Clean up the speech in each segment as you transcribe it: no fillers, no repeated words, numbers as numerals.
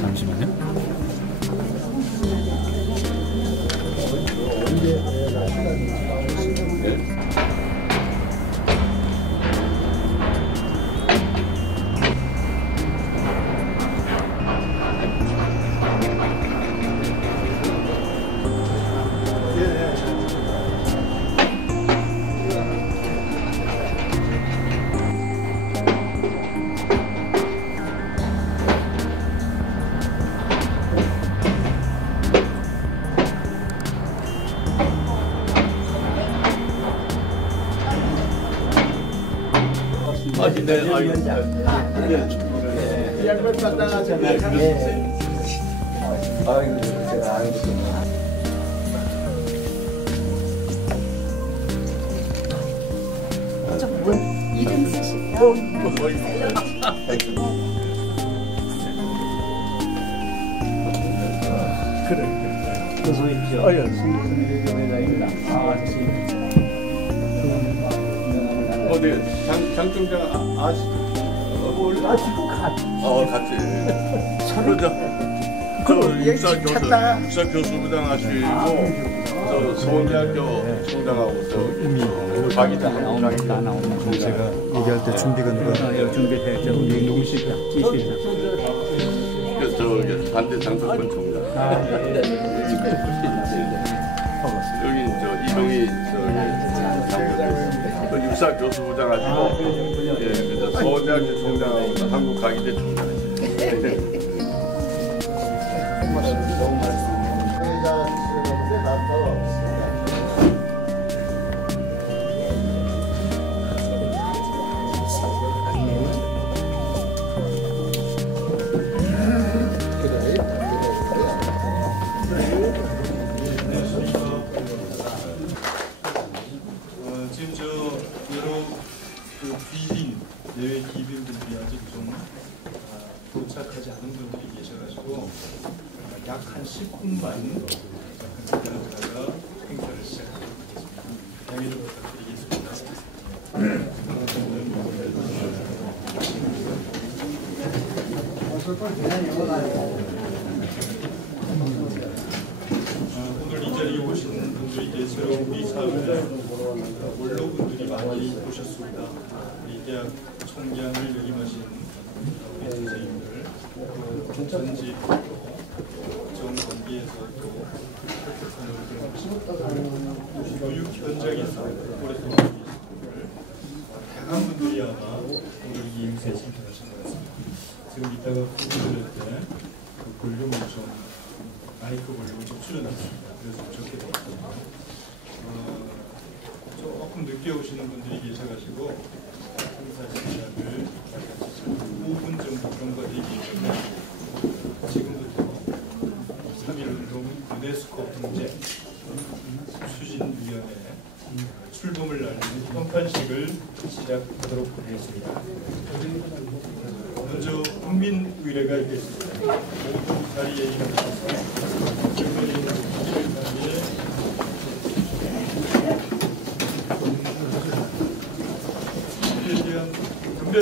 잠시만요. 네, 양말 받아가지고. 아이고, 제가 알겠습니다. 이름 쓰시면 그래. 어서 오십시오. 예, 승리회장입니다. 어디 장점장 아시죠? 같이. 육사 교수부장 하시고 저 서울대학교 총장하고 박이다 나오는 제가 얘기할 때 준비가 누가 준비됐죠. 농식 저 반대 장석권 총장. 여기 저 이동희 저기 육사 교수부장 하시고 예, 그래서 서울대학교 총장하고 한국가기대 총장. 지금 저 여러 그 귀빈 내외 귀빈분들이 아직 좀 도착하지 않은 분들이 계셔가지고 약 한 10분만 기다렸다가 행사를 시작하도록 하겠습니다. 양해 좀 부탁드리겠습니다. 오늘 이 자리에 오신 분들이 새로운 우리 사회에 원로분들이 많이 오셨습니다. 우리 대학 총장을 역임하신 우리 선생님들, 전직 정관계에서 또 교육 현장에서 오랫동안 계신 분들, 다양한 분들이 아마 오늘 이 행사에 참석하신 것 같습니다. 지금 이따가 그분들한테 그 볼륨을 좀 마이크 볼륨을 좀 줄여놨습니다. 그래서 좋게 되었습니다. 조금 늦게 오시는 분들이 계셔가지고 행사 시작을 5분 정도 경과되기 때문에 지금부터 3.1운동 유네스코 경제 추진위원회 출범을 알리는 평판식을 시작하도록 하겠습니다. 먼저 국민의례가 있겠습니다. 모두 자리에 일어나셔서 주민의 국민을 위해 국민에 대한 분배.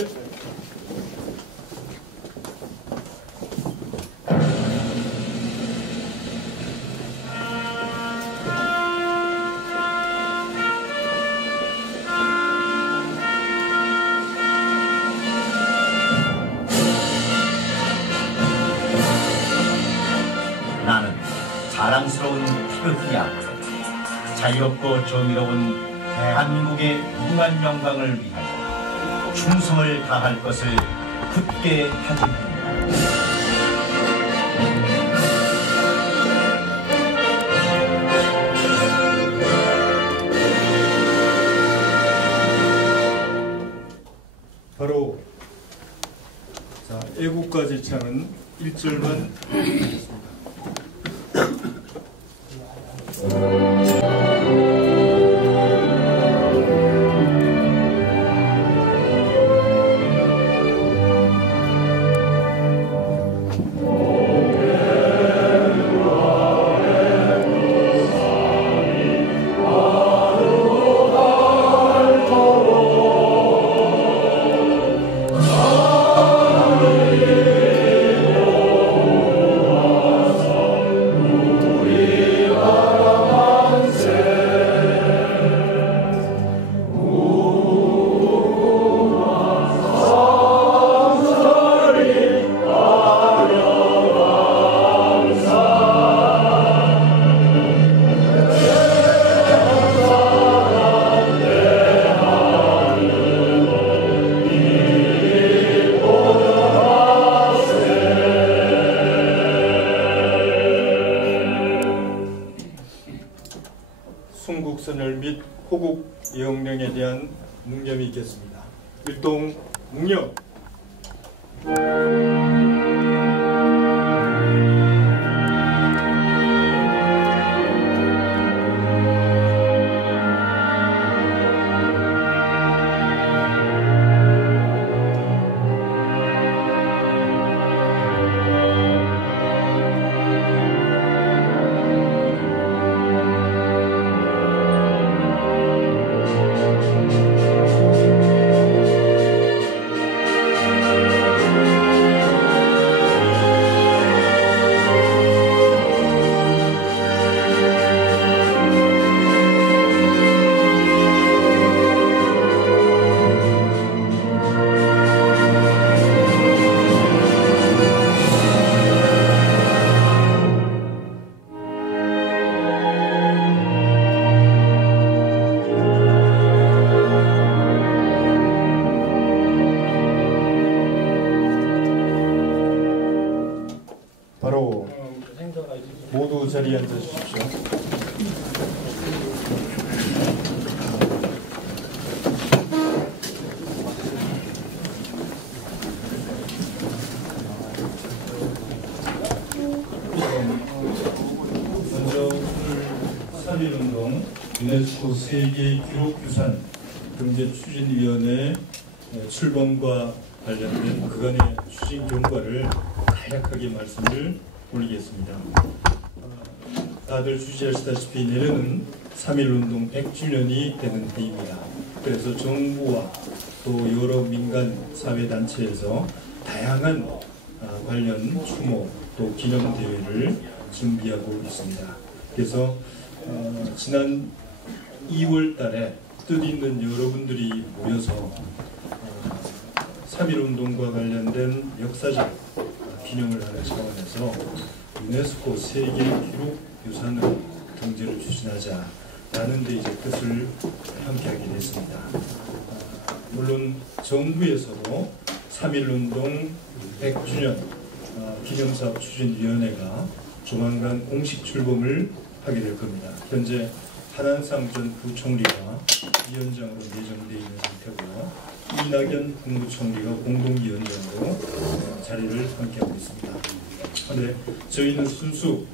나는 자랑스러운 피그티아 자유롭고 정의로운 대한민국의 무궁한 영광을 위하여 충성을 다할 것을 굳게 다짐합니다. 바로 애국가 제창은 1절만 하겠습니다. 순국선열 및 호국 영령에 대한 묵념이 있겠습니다. 일동 묵념. 바로 모두 자리에 앉아 주십시오. 먼저 3.1운동 유네스코 세계 기록유산 경제 추진위원회 출범과 관련된 그간의 추진 경과를 간략하게 말씀을 올리겠습니다. 다들 주시하시다시피 내년은 3.1운동 100주년이 되는 해입니다. 그래서 정부와 또 여러 민간 사회단체에서 다양한 관련 추모 또 기념대회를 준비하고 있습니다. 그래서 지난 2월 달에 뜻있는 여러분들이 모여서 3.1운동과 관련된 역사적 기념을 하는 차원에서 유네스코 세계 기록 유산으로 등재를 추진하자라는 데 이제 뜻을 함께하게 됐습니다. 물론 정부에서도 3.1운동 100주년 기념사업 추진위원회가 조만간 공식 출범을 하게 될 겁니다. 현재 한한상 전 부총리가 위원장으로 내정되어 있는 상태고요. 이낙연 국무총리가 공동위원장으로 자리를 함께하고 있습니다. 그런데 저희는 순수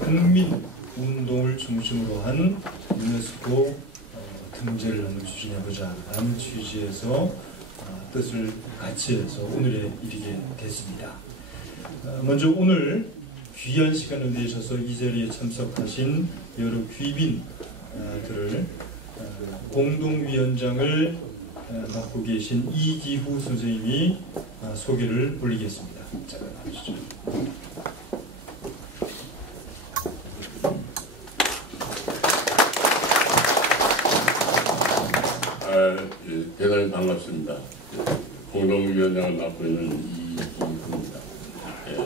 국민운동을 중심으로 한 유네스코 등재를 한번 추진해보자 라는 취지에서 뜻을 같이 해서 오늘에 이르게 됐습니다. 먼저 오늘 귀한 시간을 내셔서 이 자리에 참석하신 여러 귀빈들을 공동위원장을 맡고 계신 이기후 선생님이 소개를 올리겠습니다. 자, 나와주시죠. 대단히 반갑습니다. 공동위원장을 맡고 있는 이기후입니다.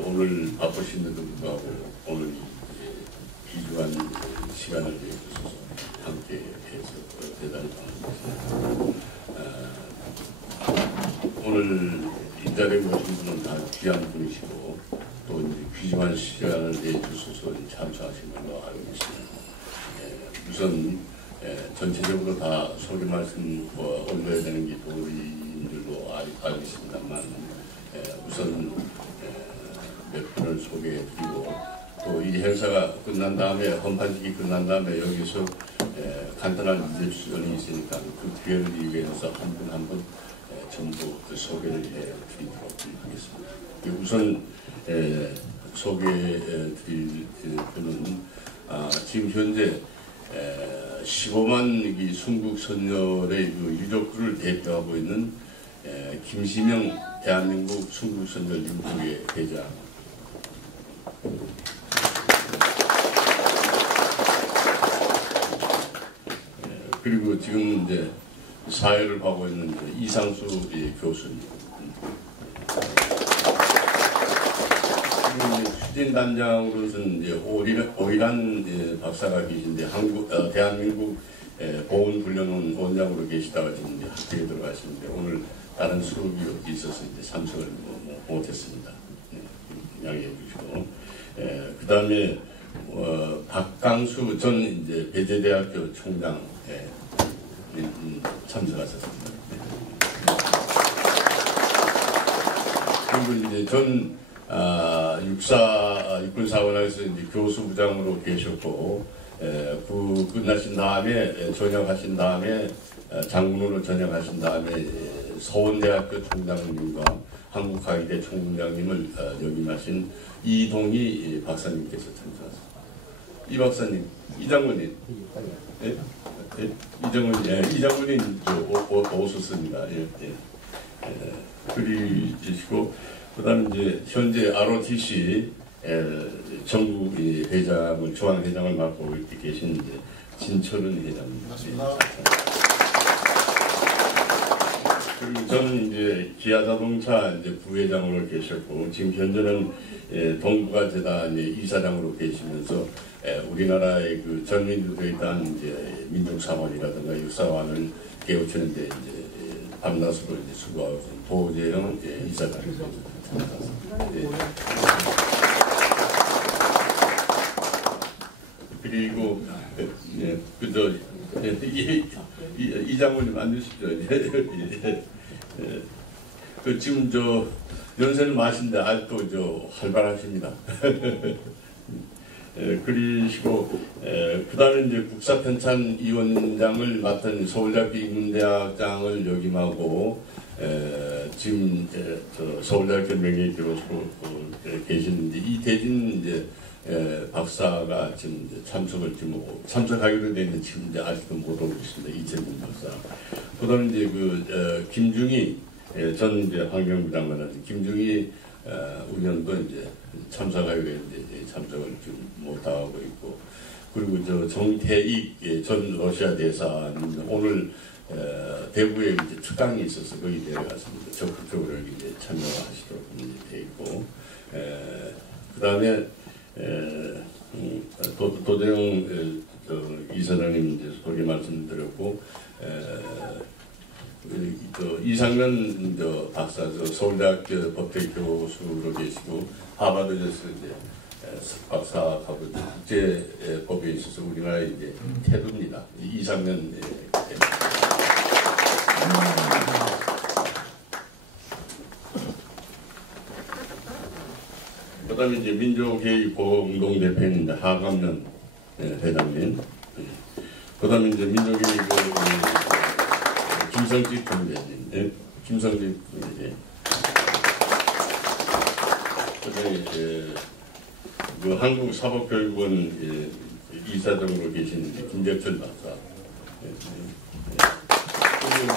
오늘 바쁘신데도 불구하고 오늘 귀중한 시간을 내주셔서 함께 해서 대단히 반갑습니다. 오늘 이 자리에 모신 분은 다 귀한 분이시고 또 이제 귀중한 시간을 내주셔서 참석하신 걸로 알고 있습니다. 우선 전체적으로 다 소개 말씀 올려야 되는 게 도리인들로 알고 있습니다만 우선 몇 분을 소개해드리고 또 이 행사가 끝난 다음에 헌판식이 끝난 다음에 여기서 간단한 이제 있으니까 그 기회를 이용해서 한 분 한 분 전부 소개를 해드리도록 하겠습니다. 우선 소개해드릴 분은 지금 현재 15만 이 순국선열의 유족들을 대표하고 있는 김시명 대한민국 순국선열 유족의 대장. 그리고 지금 이제 사회를 하고 있는 이상수 교수님. 추진단장으로서는 이제 오일한 박사가 계신데 대한민국 보훈훈련원 원장으로 계시다가 지금 이제 학교에 들어가시는데 오늘 다른 수업이 있어서 이제 참석을 못했습니다. 양해해 주시고 그 다음에 박강수 전 이제 배재대학교 총장에 참석하셨습니다. 그리고 이제 전 육군사관학에서 이제 교수부장으로 계셨고, 끝나신 다음에 전역하신 다음에 장군으로 전역하신 다음에 서원대학교 총장님과 한국가위대 총장님을 역임하신 이동희 박사님께서 참석하셨습니다. 이 박사님, 이 장군님, 예? 예? 이 장군님 오셨습니다. 예, 예. 그리시고 그다음에 이제 현재 ROTC 전국 회장을 중앙 회장을 맡고 계신 이제 진철은 회장님. 맞습니다. 그리고 저는 이제 기아자동차 이제 부회장으로 계셨고 지금 현재는 동북아 재단 이사장으로 계시면서 우리나라의 그 전민들에 대한 이제 민족사원이라든가 육사원을 깨우치는데 이제 밤낮으로 이제 수고하고 있는 도재영 이사장입니다. 그리고 그저 이 장군님 앉으십시오. 그 지금 저 연세는 마신데 아직도 저 활발하십니다. 그리시고 그다음에 이제 국사편찬위원장을 맡은 서울대학교 인문대학장을 역임하고 지금 저 서울대학교 명예교수로 계시는데 이태진 이제 박사가 지금 이제 참석하기로 되는 지금 이제 아직도 못 오고 있습니다. 이재문 박사. 그다음에 이제 그 김중희 전 이제 환경부장관 김중희 의원도 이제 참석하기로 했는데 참석을 지금 못 하고 있고, 그리고 저 정태익 전 러시아 대사는 오늘 대구에 이제 특강이 있어서 거기 내려갔습니다. 적극적으로 이제 참여하시도록 되어 있고, 그다음에 도대영 이사장님 이제 소개 말씀드렸고, 이상면 박사 서울대학교 법대 교수로 계시고 하버드에서 이제 석박사하고 국제법에 있어서 우리나라의 이제 태도입니다. 이상면 그다음에 이제 민족개혁 공동대표인데 하감면 회장님, 그다음에 이제 민족개혁 김성직 총재님, 김성직 총재. 그다음에 그 한국사법교육원 이사장으로 계신 김재철 박사. 그리고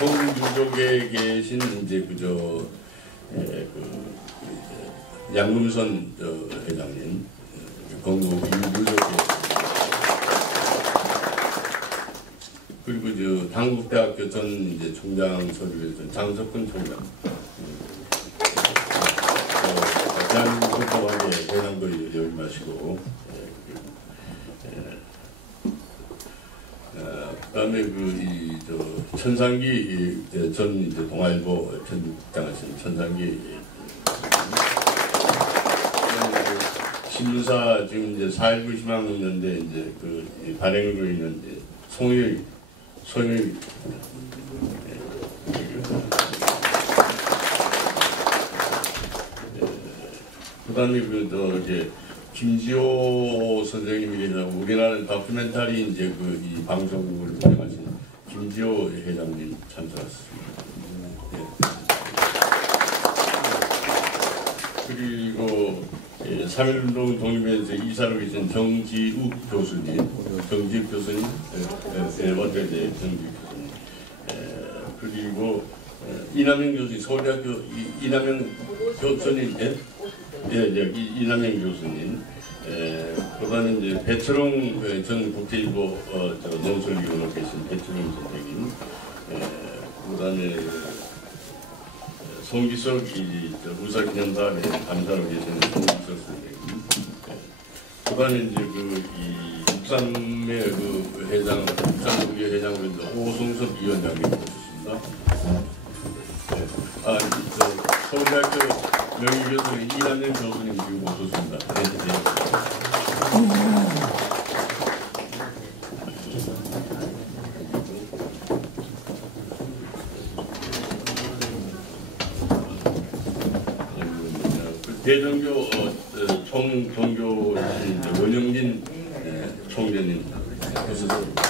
동유족에 계신 이제 그저 양금선 회장님, 건국 유족에. 그리고 당국대학교 전 이제 총장 서류에 장석근 총장, 대한민국 헌법학의 대상도 역임하시고, 그다음에 천상기 전 이제 동아일보 편집장하신 천상기 신문사 지금 이제 4.19 희망연대 이제 그 발행으로 있는 이제 송일 그다음에 이제 김지호 선생님이나 우리나라 다큐멘터리 이제 이 방송국을 운영하신 김지호 회장님 참석하셨습니다. 그리고 3.1운동 독립에서 이사로 계신 정지욱 교수님, 어떻게 정지욱 교수님, 그리고 이남영 교수님, 서울대학교 이남영 교수님, 이남영 교수님, 그다음에 이제 배철웅 전 국제일보 논설위원으로 계신 배철웅 선생님, 그다음에 송기석 우사기념사에 감사로 계시는 송기석 선생님, 그다음에 이제 이 육삼의 회장, 육삼국의 회장으로 오승섭 위원장님 모셨습니다. 서울대학교 명예교수 이남영 교수님 지금 오셨습니다. 대전교 총종교 원영진 총재님 오셨습니다.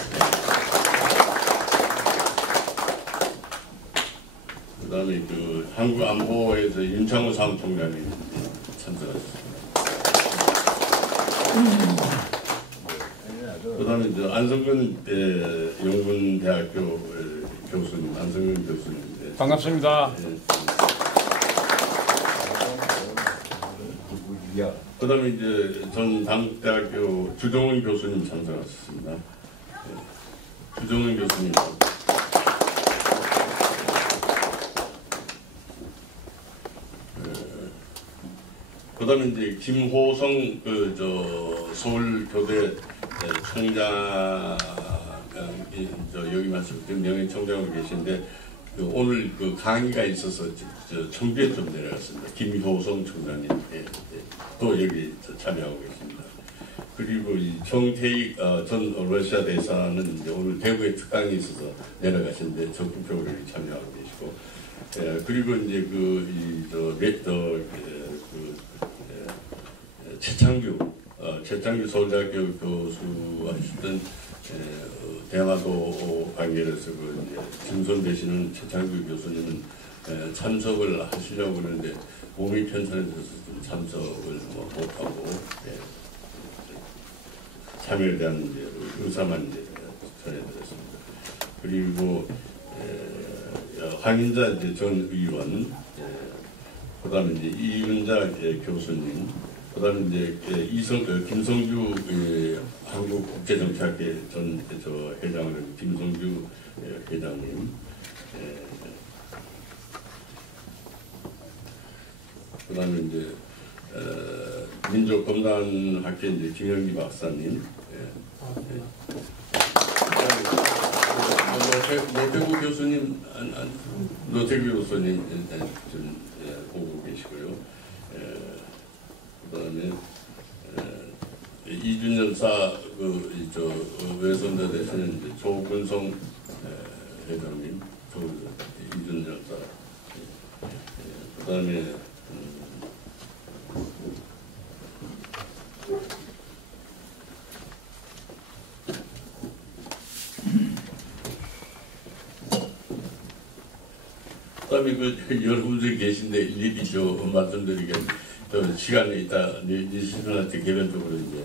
그다음에 그 한국안보에서 윤창호 사무총장이 참석하셨습니다. 그다음에 이제 안성근 영문대학교 교수님, 안성근 교수님. 반갑습니다. 그다음에 이제 전 당대학교 주정훈 교수님 참석하셨습니다. 주정훈 교수님. 그다음에 이제 김호성 서울교대 총장 여기 말씀 명예총장으로 계신데 오늘 그 강의가 있어서 청주에 좀 내려갔습니다. 김효성 총장님 또 여기 참여하고 계십니다. 그리고 이 정태익 전 러시아 대사는 이제 오늘 대구에 특강이 있어서 내려가시는데 적극적으로 참여하고 계시고, 그리고 이제 최창규 서울대학교 교수하시던 대마도 관계에서 증손되시는 최창규 교수님은 참석을 하시려고 그러는데 몸이 편찮아져서 좀 참석을 못하고 참여에 대한 의사만 전해드렸습니다. 그리고 황인자 전 의원, 그다음에 이제 이윤자 교수님, 그다음에 이제 김성주 한국국제정치학회 전 회장을 김성주 회장님, 그다음에 이제 민족검단학회 이제 김영기 박사님, 노태구 교수님, 노태구 교수님 좀 보고 계시고요. 그다음에 이준열사 외손자 되시는 조근성 회장님, 이준열사. 그다음에 여러분들이 계신데 일일이 말씀드리기엔 시간이 있다 니시들한테 개별적으로 이제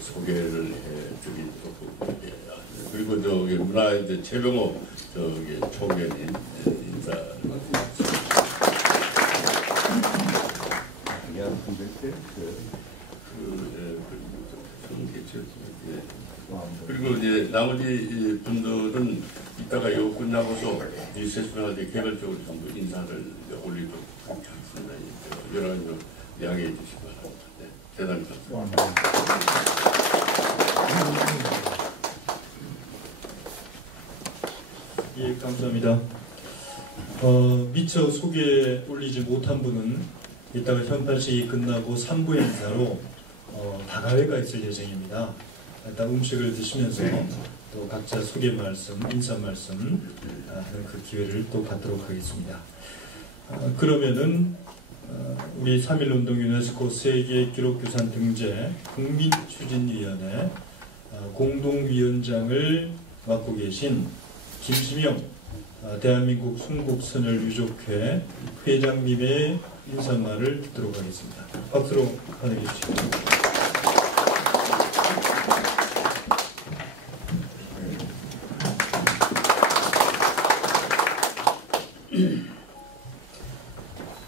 소개를 해드리도록. 그리고 문화의 최병호 총회님 인사. 그리고 이제 나머지 분들은 이따가 이거 끝나고서 이 세션한테 개별적으로 전부 인사를 올리도록 하겠습니다. 여러 가지 양해해 주시기 바랍니다. 네, 대단히 감사합니다. 예, 감사합니다. 미처 소개 올리지 못한 분은 이따가 현판식이 끝나고 3부 행사로 다가회가 있을 예정입니다. 일단 음식을 드시면서 또 각자 소개 말씀, 인사 말씀 하는 그 기회를 또 갖도록 하겠습니다. 그러면은 우리 3.1운동 유네스코 세계기록유산 등재 국민추진위원회 공동위원장을 맡고 계신 김시명 대한민국 순국선열 유족회 회장님의 인사말을 듣도록 하겠습니다. 박수로 환영해 주시기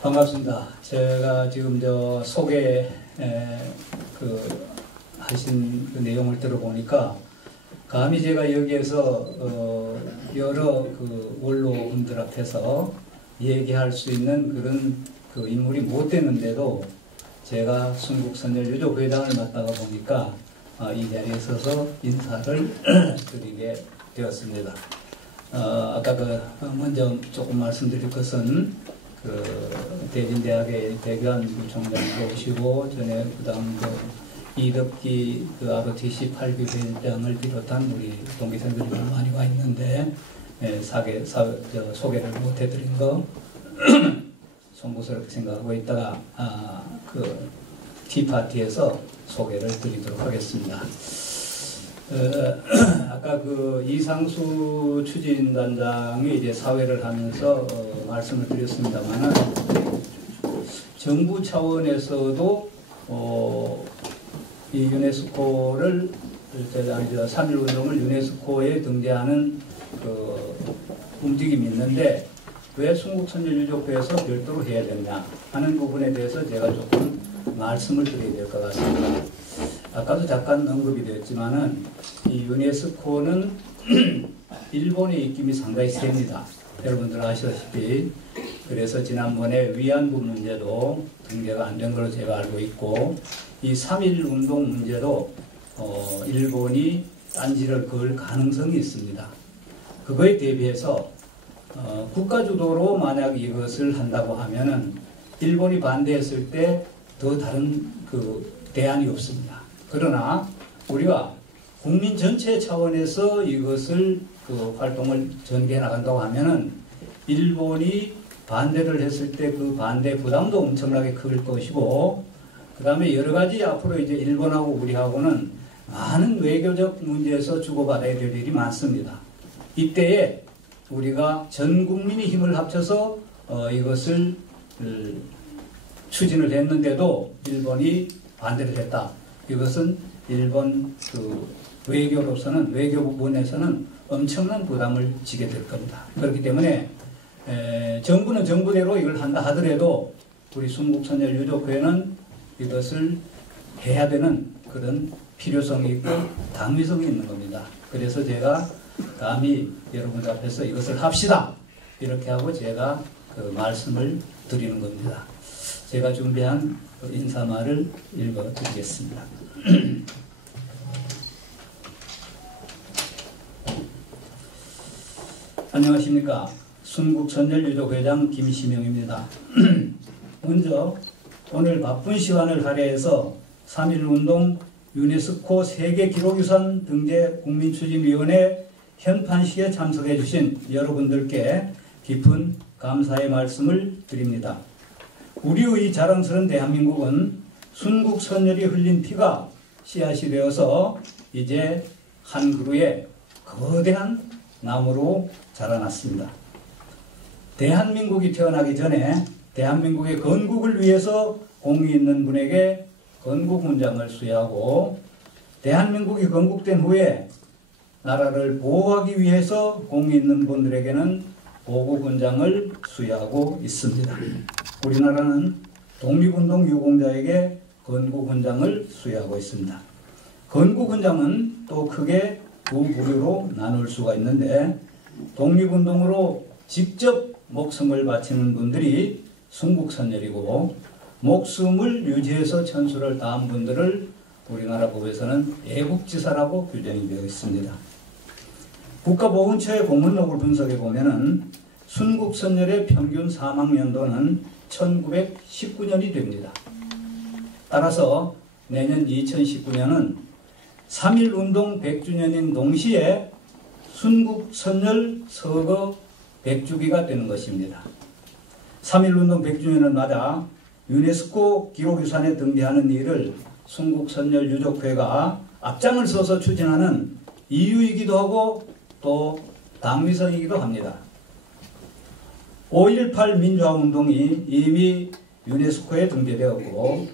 반갑습니다. 제가 지금 소개 하신 그 내용을 들어보니까 감히 제가 여기에서 여러 원로분들 앞에서 얘기할 수 있는 그런 인물이 못 되는데도 제가 순국선열 유족 회장을 맡다가 보니까 이 자리에 서서 인사를 드리게 되었습니다. 아까 먼저 조금 말씀드릴 것은 대진대학의 대규환 부총장도 오시고 전에 그다음 이덕기 ROTC 8기 회장을 비롯한 우리 동기생들이 많이 와 있는데 소개를 못 해드린 거 송구스럽게 생각하고 있다가 그 티파티에서 소개를 드리도록 하겠습니다. 아까 그 이상수 추진단장이 이제 사회를 하면서 말씀을 드렸습니다만은 정부 차원에서도 이 유네스코를 3.1운동을 유네스코에 등재하는 그 움직임이 있는데 왜 순국선열유족회에서 별도로 해야 되냐 하는 부분에 대해서 제가 조금 말씀을 드려야 될 것 같습니다. 아까도 잠깐 언급이 되었지만은 이 유네스코는 일본의 입김이 상당히 셉니다. 여러분들 아시다시피. 그래서 지난번에 위안부 문제도 등재가 안 된 걸로 제가 알고 있고 이 3.1 운동 문제도 일본이 딴지를 걸 가능성이 있습니다. 그거에 대비해서 국가 주도로 만약 이것을 한다고 하면은 일본이 반대했을 때 더 다른 그 대안이 없습니다. 그러나 우리가 국민 전체 차원에서 이것을 그 활동을 전개해 나간다고 하면은 일본이 반대를 했을 때 그 반대 부담도 엄청나게 클 것이고 그 다음에 여러 가지 앞으로 이제 일본하고 우리하고는 많은 외교적 문제에서 주고받아야 될 일이 많습니다. 이때에 우리가 전 국민이 힘을 합쳐서 이것을 추진을 했는데도 일본이 반대를 했다. 이것은 일본 그 외교로서는 외교 부분에서는 엄청난 부담을 지게 될 겁니다. 그렇기 때문에 정부는 정부대로 이걸 한다 하더라도 우리 순국선열유족회는 이것을 해야 되는 그런 필요성이 있고 당위성이 있는 겁니다. 그래서 제가 감히 여러분들 앞에서 이것을 합시다 이렇게 하고 제가 그 말씀을 드리는 겁니다. 제가 준비한 인사말을 읽어드리겠습니다. 안녕하십니까. 순국선열유족회장 김시명입니다. 먼저 오늘 바쁜 시간을 할애해서 3.1운동 유네스코 세계기록유산 등재 국민추진위원회 현판식에 참석해 주신 여러분들께 깊은 감사의 말씀을 드립니다. 우리의 자랑스러운 대한민국은 순국선열이 흘린 피가 씨앗이 되어서 이제 한 그루의 거대한 나무로 자라났습니다. 대한민국이 태어나기 전에 대한민국의 건국을 위해서 공이 있는 분에게 건국훈장을 수여하고 대한민국이 건국된 후에 나라를 보호하기 위해서 공이 있는 분들에게는 보국훈장을 수여하고 있습니다. 우리나라는 독립운동 유공자에게 건국훈장을 수여하고 있습니다. 건국훈장은 또 크게 두 부류로 나눌 수가 있는데 독립운동으로 직접 목숨을 바치는 분들이 순국선열이고 목숨을 유지해서 천수를 다한 분들을 우리나라 법에서는 애국지사라고 규정이 되어 있습니다. 국가보훈처의 공문록을 분석해 보면은 순국선열의 평균 사망연도는 1919년이 됩니다. 따라서 내년 2019년은 3.1운동 100주년인 동시에 순국선열 서거 100주기가 되는 것입니다. 3.1운동 100주년을 맞아 유네스코 기록유산에 등재하는 일을 순국선열유족회가 앞장을 서서 추진하는 이유이기도 하고 또 당위성이기도 합니다. 5.18 민주화운동이 이미 유네스코에 등재되었고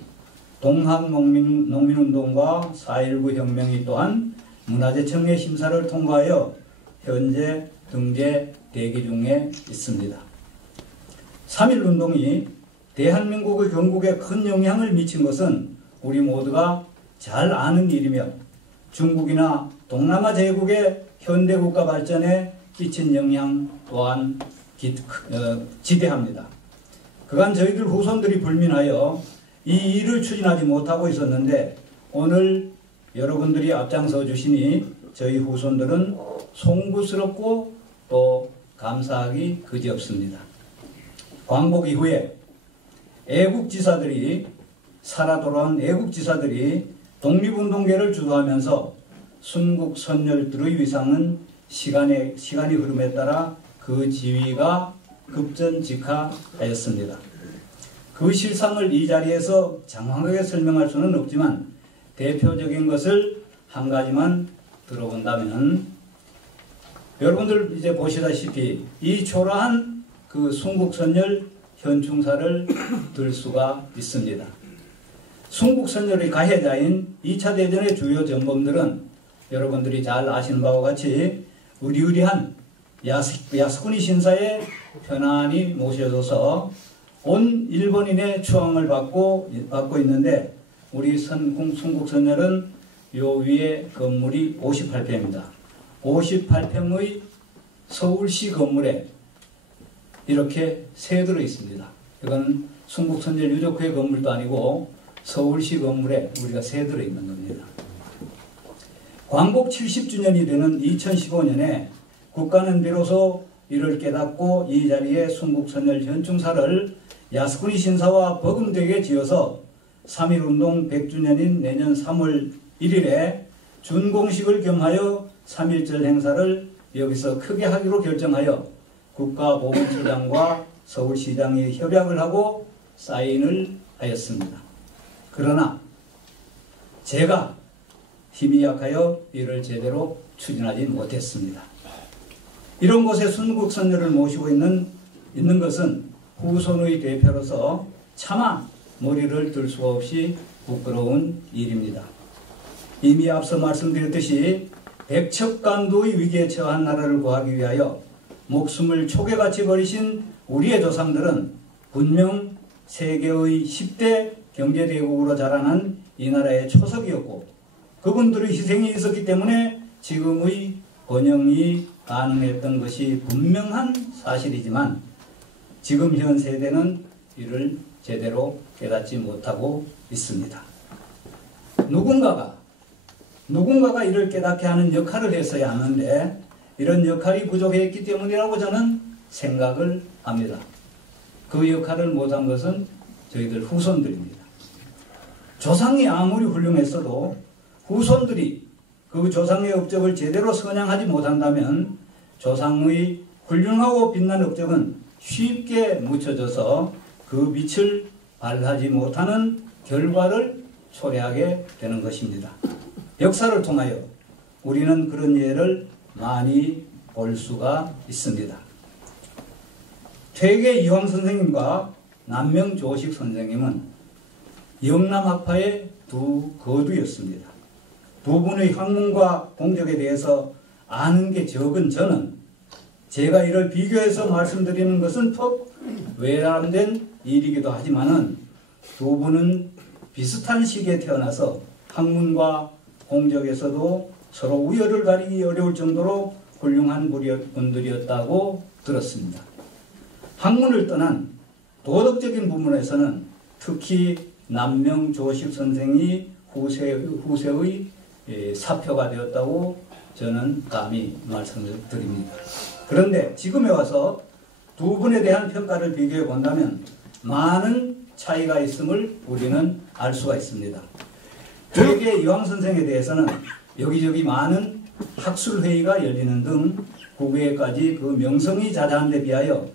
동학농민운동과 4.19 혁명이 또한 문화재청의 심사를 통과하여 현재 등재 대기 중에 있습니다. 3.1운동이 대한민국의 건국에 큰 영향을 미친 것은 우리 모두가 잘 아는 일이며 중국이나 동남아 제국의 현대국가 발전에 끼친 영향 또한 지대합니다. 그간 저희들 후손들이 불민하여 이 일을 추진하지 못하고 있었는데 오늘 여러분들이 앞장서 주시니 저희 후손들은 송구스럽고 또 감사하기 그지없습니다. 광복 이후에 애국지사들이 살아 돌아온 애국지사들이 독립운동계를 주도하면서 순국선열들의 위상은 시간이 흐름에 따라 그 지위가 급전직하하였습니다. 그 실상을 이 자리에서 장황하게 설명할 수는 없지만 대표적인 것을 한 가지만 들어본다면 여러분들 이제 보시다시피 이 초라한 그 순국선열 현충사를 들 수가 있습니다. 순국선열의 가해자인 2차 대전의 주요 전범들은 여러분들이 잘 아시는 바와 같이 의리의리한 야스쿠니 신사에 편안히 모셔져서 온 일본인의 추앙을 받고 있는데 우리 순국선열은 요 위에 건물이 58평입니다. 58평의 서울시 건물에 이렇게 새들어 있습니다. 이건 순국선열 유족회 건물도 아니고 서울시 건물에 우리가 새들어 있는 겁니다. 광복 70주년이 되는 2015년에 국가는 비로소 이를 깨닫고 이 자리에 순국선열 현충사를 야스쿠니 신사와 버금되게 지어서 3.1운동 100주년인 내년 3월 1일에 준공식을 겸하여 3.1절 행사를 여기서 크게 하기로 결정하여 국가보훈처장과 서울시장이 협약을 하고 사인을 하였습니다. 그러나 제가 힘이 약하여 이를 제대로 추진하지 못했습니다. 이런 곳에 순국선열을 모시고 있는 것은 후손의 대표로서 차마 머리를 들 수가 없이 부끄러운 일입니다. 이미 앞서 말씀드렸듯이 백척간도의 위기에 처한 나라를 구하기 위하여 목숨을 초계같이 버리신 우리의 조상들은 분명 세계의 10대 경제대국으로 자라난 이 나라의 초석이었고 그분들의 희생이 있었기 때문에 지금의 번영이 가능했던 것이 분명한 사실이지만 지금 현 세대는 이를 제대로 깨닫지 못하고 있습니다. 누군가가 이를 깨닫게 하는 역할을 했어야 하는데 이런 역할이 부족했기 때문이라고 저는 생각을 합니다. 그 역할을 못한 것은 저희들 후손들입니다. 조상이 아무리 훌륭했어도 후손들이 그 조상의 업적을 제대로 선양하지 못한다면 조상의 훌륭하고 빛난 업적은 쉽게 묻혀져서 그 빛을 발하지 못하는 결과를 초래하게 되는 것입니다. 역사를 통하여 우리는 그런 예를 많이 볼 수가 있습니다. 퇴계 이황 선생님과 남명조식 선생님은 영남학파의 두 거두였습니다. 두 분의 학문과 공적에 대해서 아는 게 적은 저는 제가 이를 비교해서 말씀드리는 것은 퍽 외람된 일이기도 하지만은 두 분은 비슷한 시기에 태어나서 학문과 공적에서도 서로 우열을 가리기 어려울 정도로 훌륭한 분들이었다고 들었습니다. 학문을 떠난 도덕적인 부분에서는 특히 남명조식 선생이 후세의 사표가 되었다고 저는 감히 말씀을 드립니다. 그런데 지금에 와서 두 분에 대한 평가를 비교해 본다면 많은 차이가 있음을 우리는 알 수가 있습니다. 퇴계 이황 선생에 대해서는 여기저기 많은 학술회의가 열리는 등 국외까지 그 명성이 자자한 데 비하여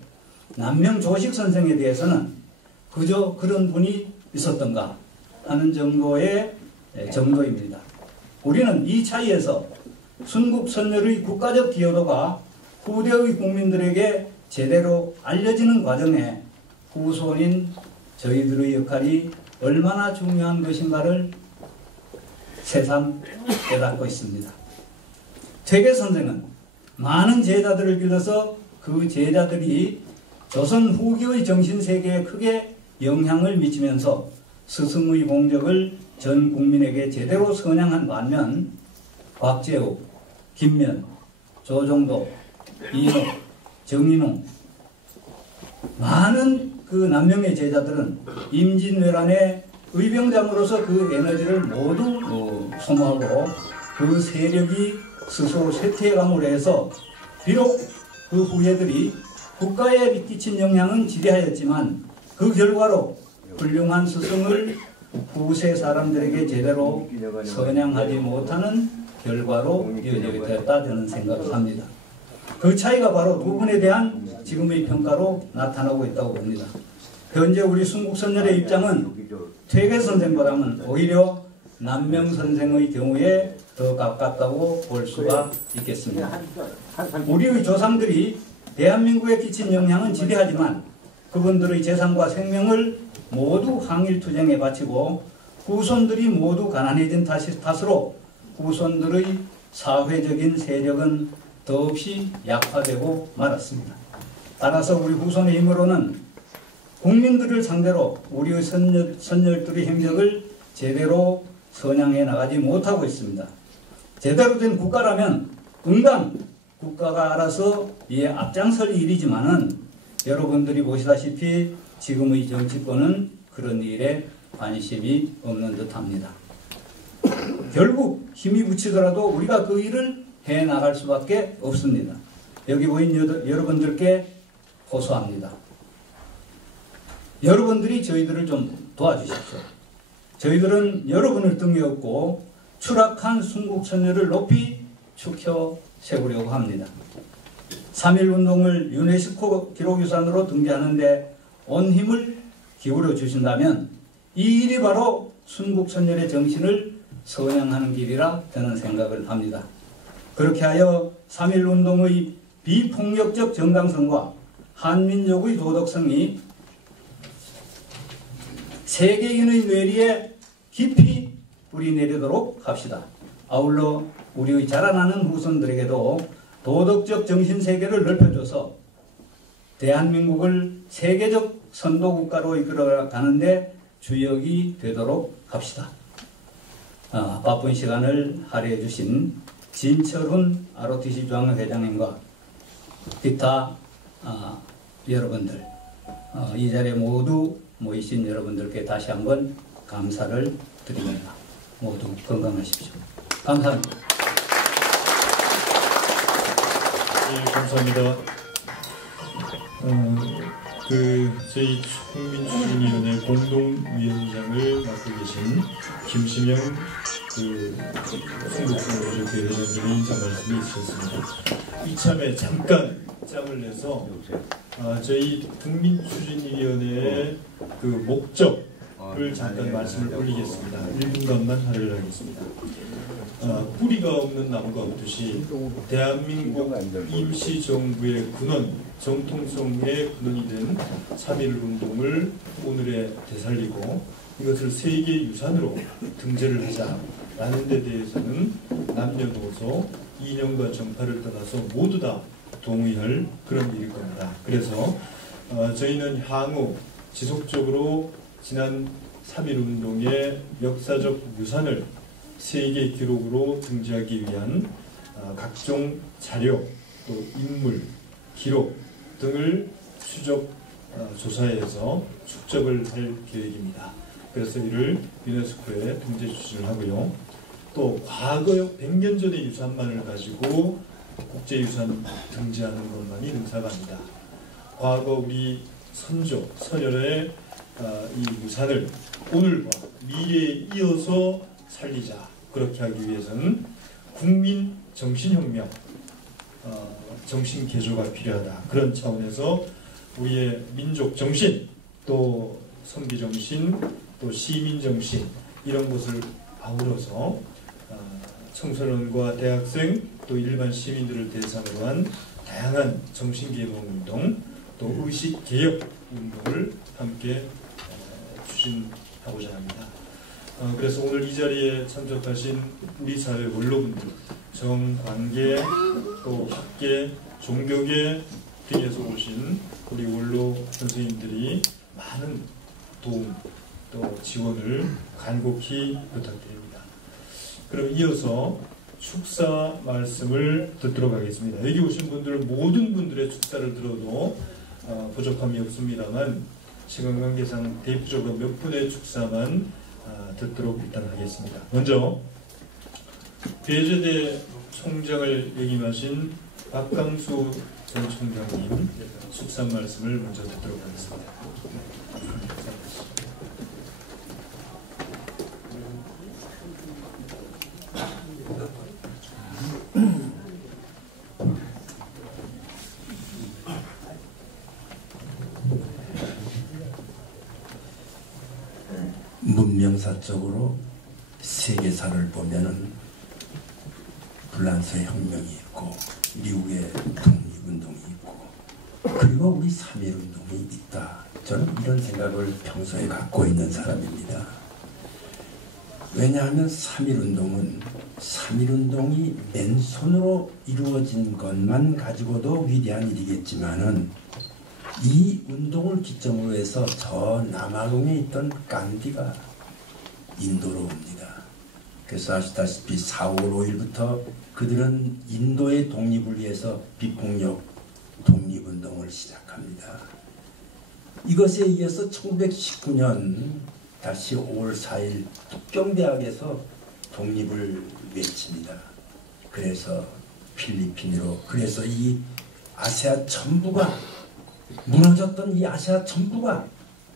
남명조식 선생에 대해서는 그저 그런 분이 있었던가 하는 정도입니다. 우리는 이 차이에서 순국선열의 국가적 기여도가 후대의 국민들에게 제대로 알려지는 과정에 후손인 저희들의 역할이 얼마나 중요한 것인가를 새삼 깨닫고 있습니다. 퇴계 선생은 많은 제자들을 길러서 그 제자들이 조선 후기의 정신세계에 크게 영향을 미치면서 스승의 공적을 전 국민에게 제대로 선양한 반면 곽재욱, 김면, 조종도, 이인호, 정인홍 많은 그 남명의 제자들은 임진왜란의 의병장으로서 그 에너지를 모두 소모하고 그 세력이 스스로 쇠퇴감으로 해서 비록 그 후예들이 국가에 끼친 영향은 지대하였지만 그 결과로 훌륭한 스승을 후세 사람들에게 제대로 선양하지 못하는 결과로 이어지게 되었다 저는 생각합니다. 그 차이가 바로 두 분에 대한 지금의 평가로 나타나고 있다고 봅니다. 현재 우리 순국선열의 입장은 퇴계선생보다는 오히려 남명선생의 경우에 더 가깝다고 볼 수가 있겠습니다. 우리의 조상들이 대한민국에 끼친 영향은 지대하지만 그분들의 재산과 생명을 모두 항일투쟁에 바치고 후손들이 모두 가난해진 탓으로 후손들의 사회적인 세력은 더없이 약화되고 말았습니다. 따라서 우리 후손의 힘으로는 국민들을 상대로 우리의 선열들의 행적을 제대로 선양해 나가지 못하고 있습니다. 제대로 된 국가라면 응당 국가가 알아서 이에 앞장설 일이지만은 여러분들이 보시다시피 지금의 정치권은 그런 일에 관심이 없는 듯합니다. 결국 힘이 붙이더라도 우리가 그 일을 해 나갈 수밖에 없습니다. 여기 보인 여러분들께 호소합니다. 여러분들이 저희들을 좀 도와주십시오. 저희들은 여러분을 등에 업고 추락한 순국선열을 높이 축혀 세우려고 합니다. 3.1운동을 유네스코 기록유산으로 등재하는데 온 힘을 기울여 주신다면 이 일이 바로 순국선열의 정신을 선양하는 길이라 저는 생각을 합니다. 그렇게 하여 3.1운동의 비폭력적 정당성과 한민족의 도덕성이 세계인의 뇌리에 깊이 뿌리내리도록 합시다. 아울러 우리의 자라나는 후손들에게도 도덕적 정신세계를 넓혀줘서 대한민국을 세계적 선도국가로 이끌어가는데 주역이 되도록 합시다. 바쁜 시간을 할애해 주신 진철훈 ROTC 중앙회장님과 기타 여러분들, 이 자리에 모두 모이신 여러분들께 다시 한번 감사를 드립니다. 모두 건강하십시오. 감사합니다. 네, 감사합니다. 저희 국민추진위원회 공동위원장을 맡고 계신 김신영 순국선열교회 회장님의 인사 말씀이 있으셨습니다. 이참에 잠깐 짬을 내서 저희 국민추진위원회의 그 목적을 잠깐 말씀을 올리겠습니다. 1분간만 할애를 하겠습니다. 뿌리가 없는 나무가 없듯이 대한민국 임시정부의 근원, 정통성의 근원이 된 3.1운동을 오늘에 되살리고 이것을 세계유산으로 등재를 하자라는 데 대해서는 남녀노소, 이념과 정파를 떠나서 모두 다 동의할 그런 일일 겁니다. 그래서 저희는 향후 지속적으로 지난 3.1운동의 역사적 유산을 세계 기록으로 등재하기 위한 각종 자료, 또 인물, 기록 등을 추적, 조사해서 축적을 할 계획입니다. 그래서 이를 유네스코에 등재 추진을 하고요. 또 과거 100년 전의 유산만을 가지고 국제유산 등재하는 것만이 능사가 아니다. 과거 우리 선조, 선열의 이 유산을 오늘과 미래에 이어서 살리자. 그렇게 하기 위해서는 국민 정신혁명, 정신개조가 필요하다. 그런 차원에서 우리의 민족 정신, 또 선비정신, 또 시민정신 이런 것을 아우러서 청소년과 대학생 또 일반 시민들을 대상으로 한 다양한 정신개방운동 또 의식개혁운동을 함께 추진하고자 합니다. 그래서 오늘 이 자리에 참석하신 우리 사회 원로분들, 정관계, 또 학계, 종교계 등에서 오신 우리 원로 선생님들이 많은 도움 또 지원을 간곡히 부탁드립니다. 그럼 이어서 축사 말씀을 듣도록 하겠습니다. 여기 오신 분들 모든 분들의 축사를 들어도 부족함이 없습니다만 시간 관계상 대표적으로 몇 분의 축사만 듣도록 일단 하겠습니다. 먼저 배재대 총장을 역임하신 박강수 전 총장님 축사 말씀을 먼저 듣도록 하겠습니다. 문명사적으로 세계사를 보면은 불란서 혁명이 있고 미국의 독립운동이 있고 그리고 우리 3.1운동이 있다. 저는 이런 생각을 평소에 갖고 있는 사람입니다. 왜냐하면 3.1운동이 맨손으로 이루어진 것만 가지고도 위대한 일이겠지만은 이 운동을 기점으로 해서 저 남아공에 있던 간디가 인도로 옵니다. 그래서 아시다시피 4월 5일부터 그들은 인도의 독립을 위해서 비폭력 독립운동을 시작합니다. 이것에 이어서 1919년 다시 5월 4일 북경대학에서 독립을 외칩니다. 그래서 필리핀으로, 그래서 이 아시아 전부가 무너졌던 이 아시아 전부가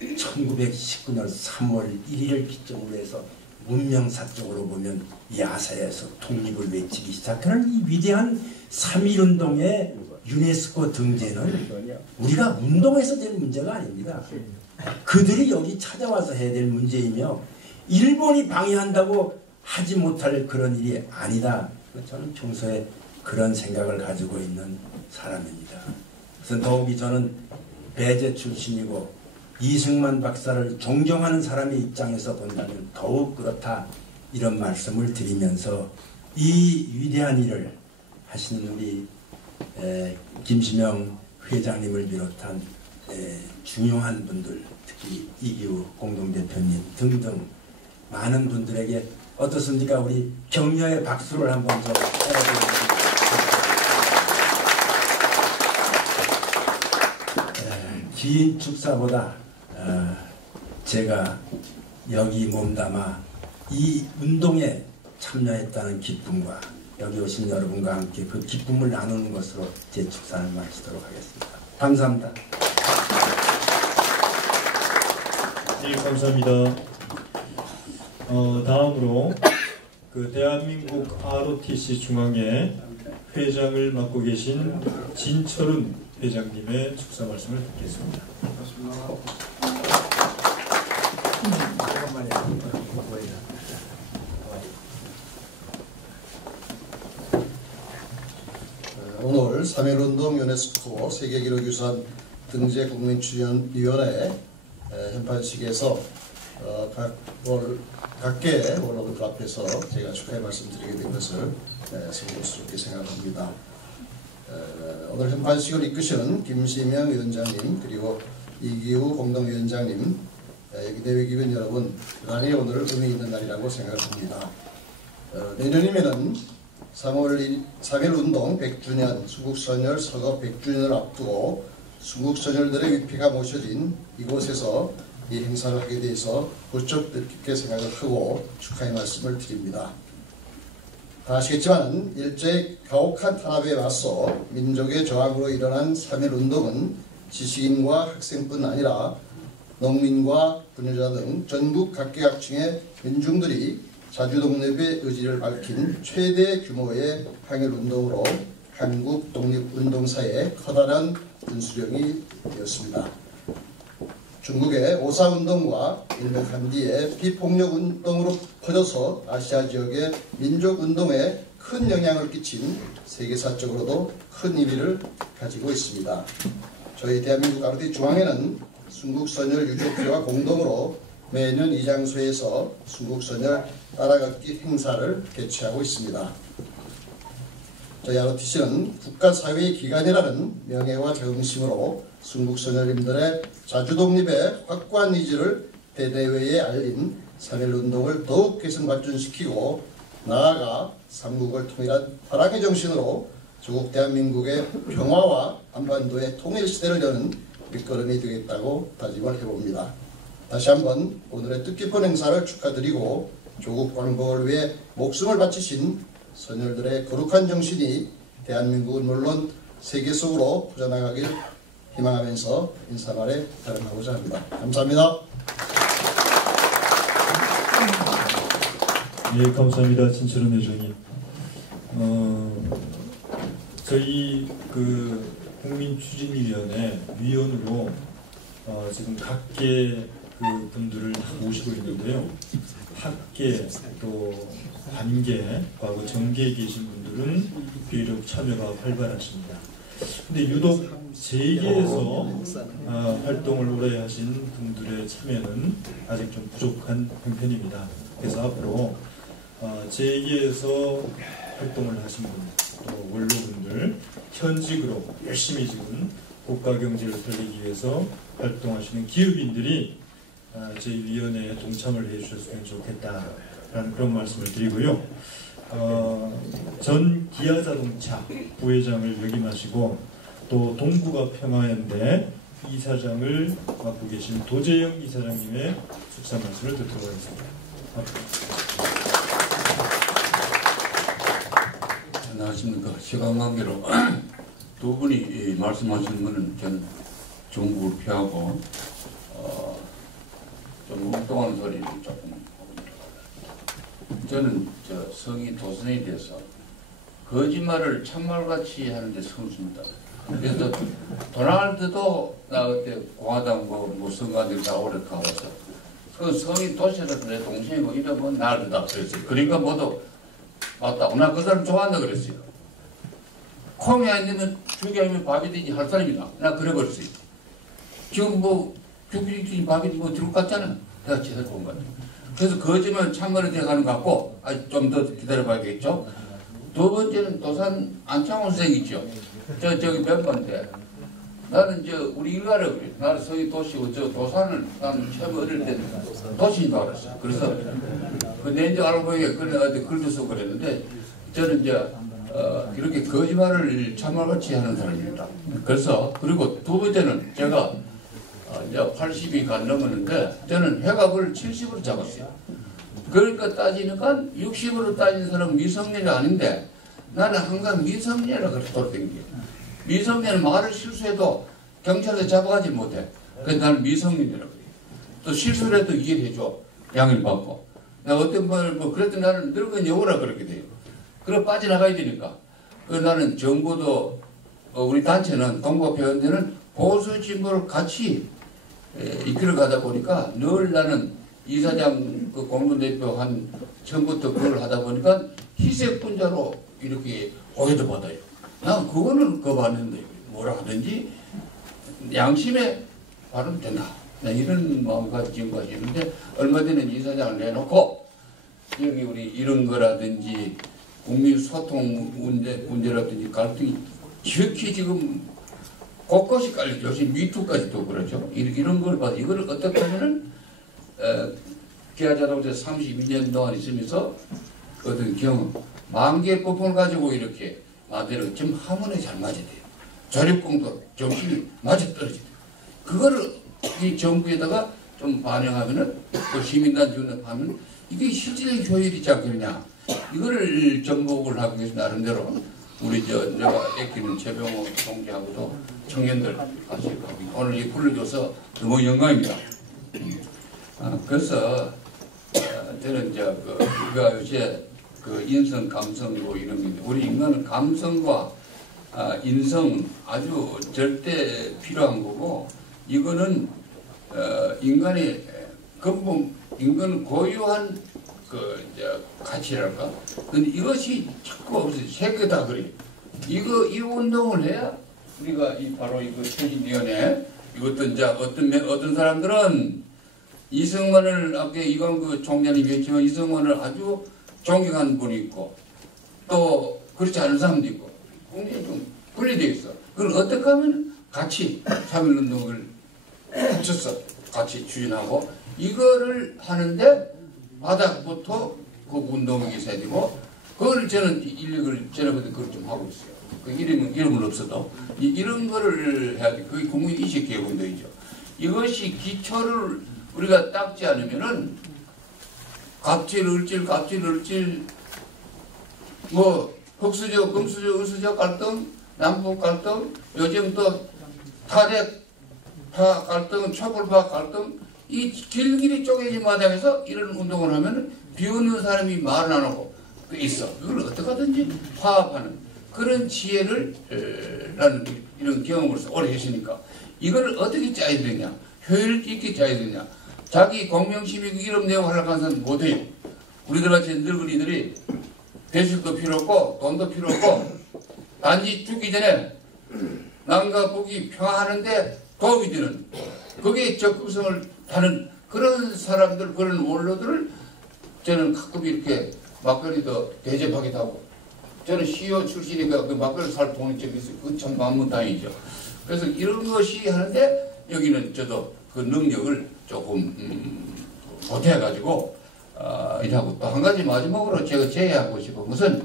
1919년 3월 1일을 기점으로 해서 문명사적으로 보면 이 아시아에서 독립을 외치기 시작하는 이 위대한 3.1운동의 유네스코 등재는 우리가 운동해서 될 문제가 아닙니다. 그들이 여기 찾아와서 해야 될 문제이며 일본이 방해한다고 하지 못할 그런 일이 아니다. 저는 평소에 그런 생각을 가지고 있는 사람입니다. 그래서 더욱이 저는 배제 출신이고 이승만 박사를 존경하는 사람의 입장에서 본다면 더욱 그렇다, 이런 말씀을 드리면서 이 위대한 일을 하시는 우리 김시명 회장님을 비롯한 중요한 분들, 특히 이기우 공동대표님 등등 많은 분들에게 어떻습니까? 우리 격려의 박수를 한번 좀 해드리겠습니다. 긴 축사보다 제가 여기 몸담아 이 운동에 참여했다는 기쁨과 여기 오신 여러분과 함께 그 기쁨을 나누는 것으로 제 축사를 마치도록 하겠습니다. 감사합니다. 네, 감사합니다. 다음으로 그 대한민국 ROTC 중앙회 회장을 맡고 계신 진철훈 회장님의 축사 말씀을 듣겠습니다. 오늘 3.1운동 유네스코 세계기록유산 등재 국민추진위원회 현판식에서 각계의 원로들 앞에서 제가 축하의 말씀드리게 된 것을 성공스럽게 생각합니다. 오늘 현판식을 이끄시는 김시명 위원장님, 그리고 이기우 공동위원장님, 여기 내외기관 여러분, 대단히 오늘 의미 있는 날이라고 생각합니다. 내년이면은 3.1운동 100주년, 순국선열 서거 100주년을 앞두고 순국선열들의 위패가 모셔진 이곳에서 이 행사를 하게 돼서 부쩍 뜻깊게 생각을 하고 축하의 말씀을 드립니다. 다 아시겠지만 일제의 가혹한 탄압에 맞서 민족의 저항으로 일어난 3.1운동은 지식인과 학생뿐 아니라 농민과 부녀자 등 전국 각계각층의 민중들이 자주독립의 의지를 밝힌 최대 규모의 항일운동으로 한국 독립운동사의 커다란 분수령이 되었습니다. 중국의 오사운동과 일명 한디의 비폭력운동으로 퍼져서 아시아 지역의 민족운동에 큰 영향을 끼친 세계사적으로도 큰 의미를 가지고 있습니다. 저희 대한민국 ROTC 중앙회는 순국선열 유족회와 공동으로 매년 이 장소에서 순국선열 따라걷기 행사를 개최하고 있습니다. 저희 ROTC는 국가사회의 기관이라는 명예와 자긍심으로 순국선열님들의 자주독립의 확고한 의지를 대대회에 알린 3.1운동을 더욱 개선 발전시키고 나아가 삼국을 통일한 화랑의 정신으로 조국 대한민국의 평화와 한반도의 통일시대를 여는 밑거름이 되겠다고 다짐을 해봅니다. 다시 한번 오늘의 뜻깊은 행사를 축하드리고 조국 광복을 위해 목숨을 바치신 선열들의 거룩한 정신이 대한민국은 물론 세계 속으로 퍼져나가길 희망하면서 인사말에 발언하고자 합니다. 감사합니다. 네, 감사합니다. 진철훈 회장님. 저희 그 국민추진위원회 위원으로 지금 각계 그 분들을 다 모시고 있는데요. 학계 또 관계, 과거 정계에 계신 분들은 비록 참여가 활발하십니다. 근데 유독 재계에서 활동을 오래 하신 분들의 참여는 아직 좀 부족한 형편입니다. 그래서 앞으로 재계에서 활동을 하신 분, 또 원로분들, 현직으로 열심히 지금 국가 경제를 살리기 위해서 활동하시는 기업인들이 저희 위원회에 동참을 해주셨으면 좋겠다라는 그런 말씀을 드리고요. 전 기아자동차 부회장을 역임하시고 또 동구가 평화연대 이사장을 맡고 계신 도재영 이사장님의 축사 말씀을 듣도록 하겠습니다. 안녕하십니까. 시간 관계로 두 분이 말씀하시는 것은 저는 전국을 피하고 좀 엉뚱한 소리를 조금 하고 저는 저 성이 도선에 대해서 거짓말을 참말같이 하는데 성수입니다. 그래서 도널드도 나 그때 공화당 뭐 선거들 다 오래 가봐서 그 성이 도시라서 내 동생이고 이러면 나르다 그랬어요. 그러니까 모두 맞다. 나 그 사람 좋아한다 그랬어요. 콩이 안 되면 죽이 아니면 밥이 되지 할 사람이다. 나 그래 버렸어요. 지금 뭐 죽이 밥이 뭐 들고 갔잖아. 내가 제대로 본 것 같아. 그래서 거짓말 참말이 돼가는 것 같고 좀 더 기다려봐야겠죠. 두 번째는 도산 안창호 선생 있죠. 저기 멤버인데 나는 우리 일가를 그래. 나는 서희 도시고 저 도산을 나는 처음 어릴 때 도시인 줄 알았어. 그래서 그 내인지 알고 보니까 그래 어디 글도 쓰고 그랬는데 저는 이렇게 거짓말을 참말같이 하는 사람입니다. 그래서 그리고 두 번째는 제가 이제 80이 간 넘었는데 저는 회갑을 70으로 잡았어요. 그러니까 따지니까 60으로 따진 사람은 미성년이 아닌데 나는 항상 미성년이라고 그렇게 돌아다니게. 미성년은 말을 실수해도 경찰에 잡아가지 못해. 그래서 나는 미성년이라고 그래요. 또 실수를 해도 이해를 해줘. 양을 받고. 내가 어떤 말 그랬더니 나는 늙은 여우라 그렇게 돼요. 그래 빠져나가야 되니까. 그래서 나는 정부도 우리 단체는 동국회원들은 보수 진보를 같이 이끌어 가다 보니까 늘 나는 이사장 그 공동대표 한 처음부터 그걸 하다 보니까 희생분자로 이렇게 오해도 받아요. 난 그거는 거부하는데 뭐라 하든지 양심에 바르면 된다. 난 이런 마음을 지금까지 있는데 얼마 전에 이사장을 내놓고 여기 우리 이런 거라든지 국민 소통 문제라든지 갈등이 지극히 지금 곳곳이 깔리죠. 요즘 미투까지도 그렇죠. 이런 걸 봐서 이걸 어떻게 하면은 기아자동차 32년 동안 있으면서 어떤 경험, 만개 법을 가지고 이렇게 만들어 좀 하모니 잘 맞아야 돼요. 조립공도 정신이 맞아 떨어져야 돼요. 그거를 이 정부에다가 좀 반영하면은 또 시민단 지원하면 이게 실질적인 효율이 있지 않겠냐. 이거를 접목을 하기 위해서 나름대로 우리 내가 애끼는 최병호 동지하고도 청년들 같이 오늘 이 불러줘서 너무 영광입니다. 그래서 저는 우리가 요새 그 인성, 감성이고 이런 게 우리 인간은 감성과 인성 아주 절대 필요한 거고 이거는 인간의 근본 인간은 고유한 가치랄까? 근데 이것이 자꾸 없어요. 세계다 그래. 이 운동을 해야 우리가 바로 이거 최신위원회 이것도 이제 어떤 사람들은 이승만을 아까 이광구 총장님이 했지만 이승만을 아주 존경하는 분이 있고 또 그렇지 않은 사람도 있고 굉장히 좀 분리되어 있어. 그걸 어떻게 하면 같이 3.1운동을 합쳐서 같이 추진하고 이거를 하는데 바닥부터 그 운동이 있어야 되고 그걸 저는 인력을 전에부터 그걸 좀 하고 있어요. 그 이름은 없어도 이런 거를 해야 돼. 그게 국민 인식 개혁 운동이죠. 이것이 기초를 우리가 닦지 않으면은 갑질, 을질 뭐 흑수저, 금수저, 을수저 갈등, 남북 갈등, 요즘 또 타렉파 갈등, 촛불파 갈등 이 길길이 쪼개진 마당에서 이런 운동을 하면 비웃는 사람이 말을 안 하고 있어. 그걸 어떻게 하든지 화합하는 그런 지혜를 라는 이런 경험을 오래 했으니까 이걸 어떻게 짜야 되냐 효율 있게 짜야 되냐 자기 공명시민 이름 내고 하려고 하는 사람 못해요. 우리들같이 늙은이들이 대실도 필요 없고 돈도 필요 없고 단지 죽기 전에 남과 북이 평화하는데 도움이 되는 그게 적극성을 타는 그런 사람들, 그런 원로들을 저는 가끔 이렇게 막걸리도 대접하기도 하고, 저는 CEO 출신이니까 그 막걸리 살 돈이 좀 있어요. 그건 참 만문다행이죠. 그래서 이런 것이 하는데 여기는 저도 그 능력을 조금 보태가지고 이라고 또 한 가지 마지막으로 제가 제의하고 싶은 것은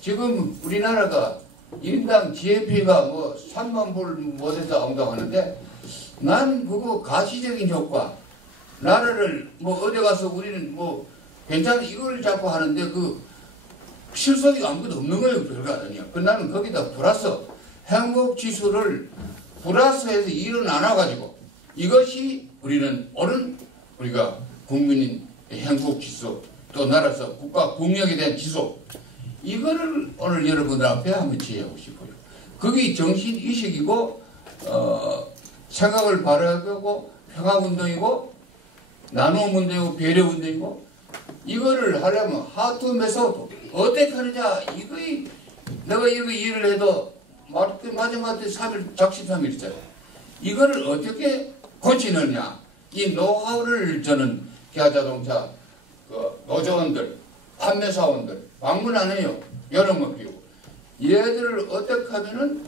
지금 우리나라가 1인당 GNP가 뭐 3만 불 못해서 엉덩하는데 난 그거 가시적인 효과, 나라를 뭐 어디 가서 우리는 뭐 괜찮아 이걸 자꾸 하는데 그 실속이 아무것도 없는 거예요. 별거 아니야. 그 나는 거기다 플러스 행복 지수를 플러스해서 일을 나눠가지고 이것이 우리는 옳은 우리가 국민인 행복 지수 또 나라에서 국가 국력에 대한 지수 이거를 오늘 여러분들 앞에 한번 제의하고 싶어요. 그게 정신이식이고 생각을 바르고 평화운동이고 나눔운동이고 배려운동이고 이거를 하려면 하트 메소드 어떻게 하느냐 이거이 내가 이거 일을 해도 마지막에 3일 작심 3일 있잖아요. 이거를 어떻게 고치느냐 이 노하우를 저는 기아자동차 그 노조원들 판매사원들 방문 안 해요. 여름만 피우고 얘들을 어떻게 하면은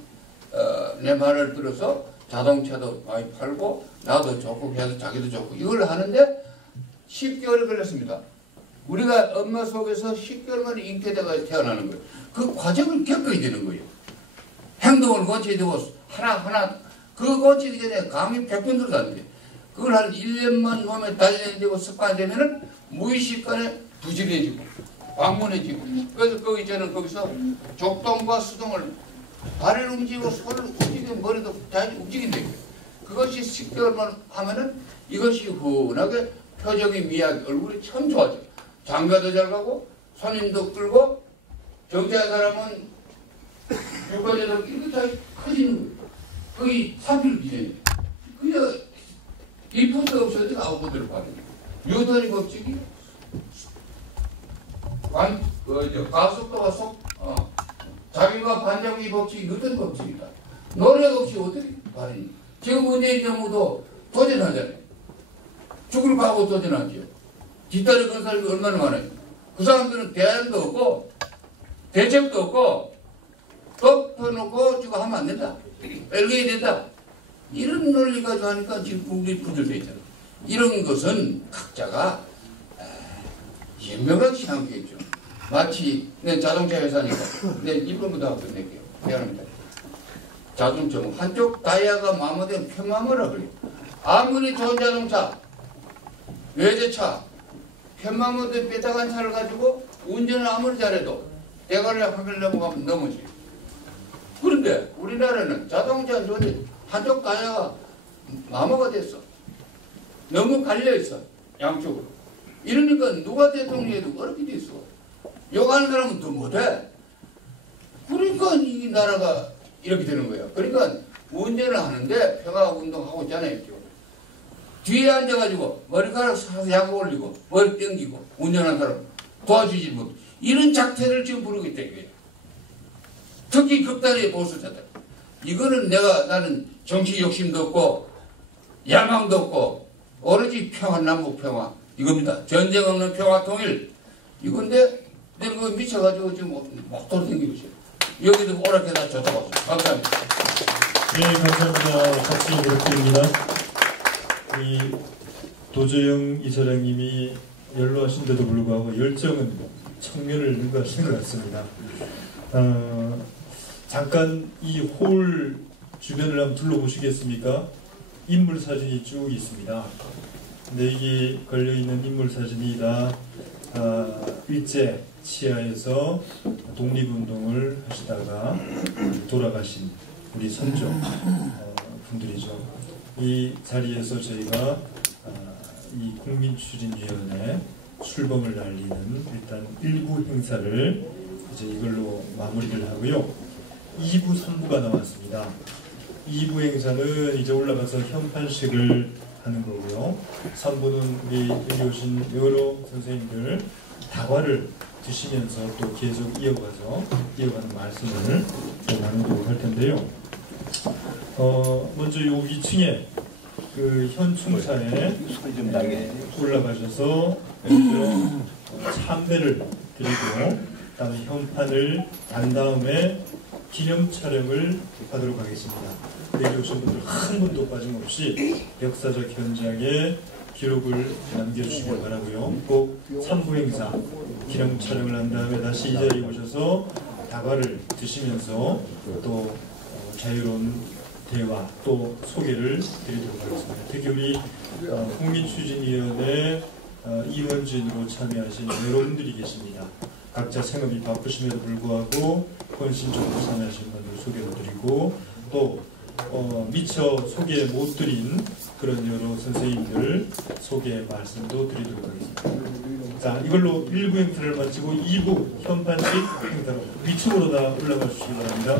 내 말을 들어서 자동차도 많이 팔고 나도 좋고 해서 자기도 좋고 이걸 하는데 10개월이 걸렸습니다. 우리가 엄마 속에서 10개월 만에 잉태돼가 태어나는 거예요. 그 과정을 겪어야 되는 거예요. 행동을 고쳐야 되고 하나하나 그 고치기 전에 감이 100번 들어가는데 그걸 한 1년만 몸에 단련되고 습관이 되면은 무의식간에 부지런해지고 방문해지고 그래서 거기 저는 거기서 족동과 수동을 발을 움직이고 손을 움직이고 머리도 다 움직인다. 그것이 10개월만 하면은 이것이 훈하게 표정이 미하게 얼굴이 참 좋아져. 장가도 잘 가고 손님도 끌고 정치한 사람은 유권자도 깨끗하게 커지는 거예요. 거의 3일 기준이에요. 그냥 인풋 없이 어떻게 아웃풋을 받는 거예요. 뉴턴이 법칙이 가속도가 자기가 반작용의 법칙이 뉴턴 법칙이다. 노력 없이 어떻게 발휘? 지금 문재인 정부도 도전하잖아요. 죽을 각오 도전하죠. 뒷다리 건 사람이 얼마나 많아요. 그 사람들은 대안도 없고 대책도 없고 덮어놓고 지금 하면 안 된다. 뺄게야 된다. 이런 논리 가지고 하니까 지금 국민이 부들돼 있잖아. 이런 것은 각자가 현명하지 않겠죠. 마치 내 자동차 회사니까 내 이번부터 하고 끝낼게요. 미안합니다. 자동차 한쪽 다이아가 마모되면 편마모라 그래요. 아무리 좋은 자동차 외제차 편마모대 뺏어간 차를 가지고 운전을 아무리 잘해도 대가를 확을 넘어가면 넘어져요. 그런데 우리나라는 자동차 좋은데 한쪽 다이아가 마모가 됐어. 너무 갈려있어. 양쪽으로. 이러니까 누가 대통령해도 어렵게 됐어. 욕하는 사람은 더 못해. 그러니까 이 나라가 이렇게 되는 거예요. 그러니까 운전을 하는데 평화운동하고 있잖아요. 뒤에 앉아가지고 머리카락 사서 약 올리고 머리 땡기고 운전하는 사람 도와주지 못. 이런 작태를 지금 부르고 있다 이거예요. 특히 극단의 보수자들. 이거는 나는 정치 욕심도 없고 야망도 없고 오로지 평화, 남북 평화 이겁니다. 전쟁 없는 평화 통일 이건데 내가 그거 미쳐가지고 지금 막 돌아다니고 있어요. 여기도 오락해다 쫓아가고 감사합니다. 네, 감사합니다. 박수 부탁드립니다. 이 도저영 이사장님이 연로하신데도 불구하고 열정은 청년을 능가하시는 것 같습니다. 잠깐 이 홀 주변을 한번 둘러보시겠습니까? 인물 사진이 쭉 있습니다. 근데 이게 걸려있는 인물 사진이 다 일제 치하에서 독립운동을 하시다가 돌아가신 우리 선조 분들이죠. 이 자리에서 저희가 이 국민추진위원회 출범을 날리는 일단 1부 행사를 이제 이걸로 마무리를 하고요. 2부, 3부가 나왔습니다. 2부 행사는 이제 올라가서 현판식을 하는 거고요. 3부는 우리 여기 오신 여러 선생님들 다과를 드시면서 또 계속 이어가는 말씀을 나누도록 할 텐데요. 먼저 요 위층에 그 현충사에 올라가셔서 참배를 드리고 그다음에 현판을 단 다음에 기념 촬영을 하도록 하겠습니다. 여기 오신 분들 한 분도 빠짐없이 역사적 현장에 기록을 남겨주시길 바라고요. 꼭 3부 행사 기념 촬영을 한 다음에 다시 이 자리에 오셔서 다과를 드시면서 또 자유로운 대화 또 소개를 드리도록 하겠습니다. 특히 우리 국민추진위원회 임원진으로 참여하신 여러분들이 계십니다. 각자 생업이 바쁘심에도 불구하고 헌신적으로 참여하신 분들 소개를 드리고 또 미처 소개 못 드린 그런 여러 선생님들 소개 말씀도 드리도록 하겠습니다. 자, 이걸로 1부 행사를 마치고 2부 현판식 행사로 위층으로 다 올라가 주시기 바랍니다.